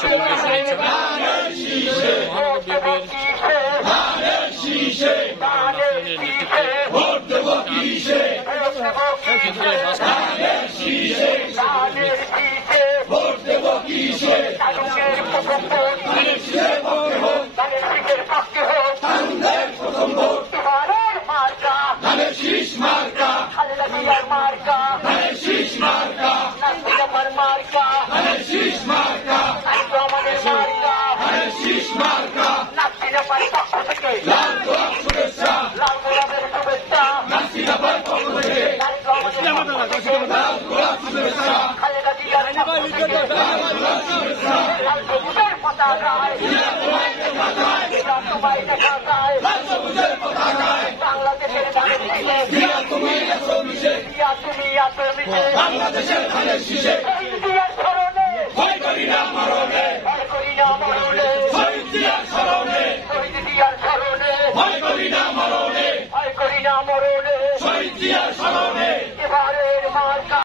সকলকে শুভেচ্ছা। বাংলাদেশের ধানের শীষে ভয় করি না মরণে, ভয় করি না মরণে, শহীদ জিয়ার স্মরণে, শহীদ জিয়ার স্মরণে, ভয় করি না মরণে, ভয় করি না মরণে, শহীদ জিয়ার স্মরণে। এবারের মার্কা